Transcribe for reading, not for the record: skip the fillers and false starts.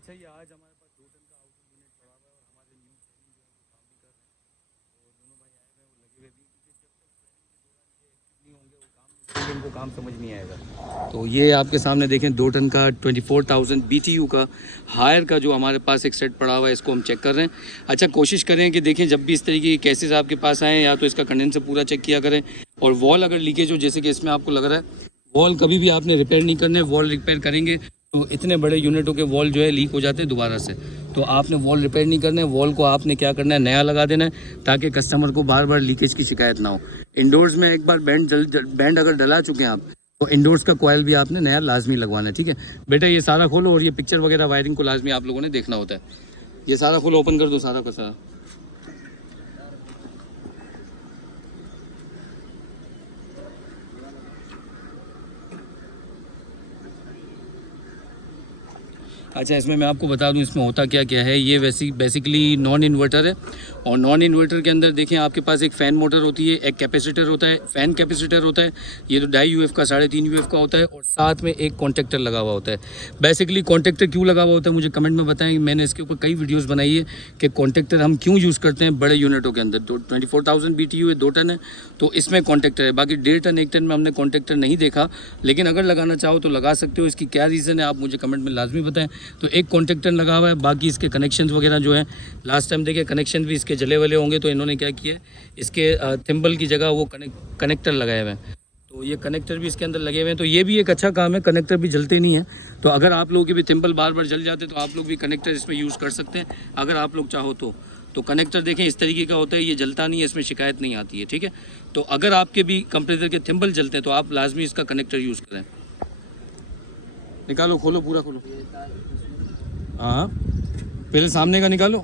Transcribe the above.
अच्छा ये आज हमारे पास 2 टन का आउटर यूनिट पड़ा हुआ है और हमारे न्यू चैनिंग जो है वो काम भी कर रहे हैं। और दोनों भाई आए हुए हैं, वो लगे हुए भी, क्योंकि जब तक ट्रेनिंग के दौरान ये एक्टिव नहीं होंगे वो काम नहीं करेंगे, इनको काम समझ नहीं आएगा। तो ये आपके सामने देखें 2 टन का 24,000 BTU का हायर का जो हमारे पास एक सेट पड़ा हुआ है, इसको हम चेक कर रहे हैं। अच्छा कोशिश करें कि देखें जब भी इस तरीके के केसेस आपके पास आएँ या तो इसका कंडेंसर पूरा चेक किया करें, और वॉल अगर लीकेज हो जैसे कि इसमें आपको लग रहा है, वॉल कभी भी आपने रिपेयर नहीं करने। वॉल रिपेयर करेंगे तो इतने बड़े यूनिटों के वॉल जो है लीक हो जाते हैं दोबारा से, तो आपने वॉल रिपेयर नहीं करना है। वॉल को आपने क्या करना है, नया लगा देना है, ताकि कस्टमर को बार बार लीकेज की शिकायत ना हो। इंडोर्स में एक बार बैंड अगर डला चुके हैं आप, तो इंडोर्स का कॉयल भी आपने नया लाजमी लगवाना है, ठीक है बेटा। ये सारा खोलो, और ये पिक्चर वगैरह वायरिंग को लाजमी आप लोगों ने देखना होता है। ये सारा खोलो, ओपन कर दो सारा का सारा। अच्छा इसमें मैं आपको बता दूं इसमें होता क्या क्या है। ये बेसिकली नॉन इन्वर्टर है, और नॉन इन्वर्टर के अंदर देखें आपके पास एक फ़ैन मोटर होती है, एक कैपेसिटर होता है, फ़ैन कैपेसिटर होता है, ये तो 2.5 UF का 3.5 UF का होता है, और साथ में एक कॉन्टेक्टर लगा हुआ होता है। बेसिकली कॉन्टेक्टर क्यों लगा हुआ होता है मुझे कमेंट में बताएं। मैंने इसके ऊपर कई वीडियोज़ बनाई है कि कॉन्टेक्टर हम क्यों यूज़ करते हैं बड़े यूनिटों के अंदर। तो 24,000 BTU है, 2 टन है, तो इसमें कॉन्टेक्टर है। बाकी 1.5 टन 1 टन में हमने कॉन्टेक्टर नहीं देखा, लेकिन अगर लगाना चाहो तो लगा सकते हो। इसकी क्या रीज़न है आप मुझे कमेंट में लाजमी बताएं। तो एक कॉन्टेक्टर लगा हुआ है, बाकी इसके कनेक्शंस वगैरह जो है लास्ट टाइम देखे कनेक्शन भी इसके जले वाले होंगे, तो इन्होंने क्या किया है इसके थिम्बल की जगह वो कनेक्टर लगाए हुए हैं, तो ये कनेक्टर भी इसके अंदर लगे हुए हैं। तो ये भी एक अच्छा काम है, कनेक्टर भी जलते नहीं हैं। तो अगर आप लोगों के भी थिम्बल बार बार जल जाते तो आप लोग भी कनेक्टर इसमें यूज़ कर सकते हैं अगर आप लोग चाहो तो कनेक्टर देखें इस तरीके का होता है, ये जलता नहीं है, इसमें शिकायत नहीं आती है, ठीक है। तो अगर आपके भी कंप्रेसर के थिम्बल जलते हैं तो आप लाजमी इसका कनेक्टर यूज़ करें। निकालो, खोलो, पूरा खोलो। हाँ पहले सामने का निकालो।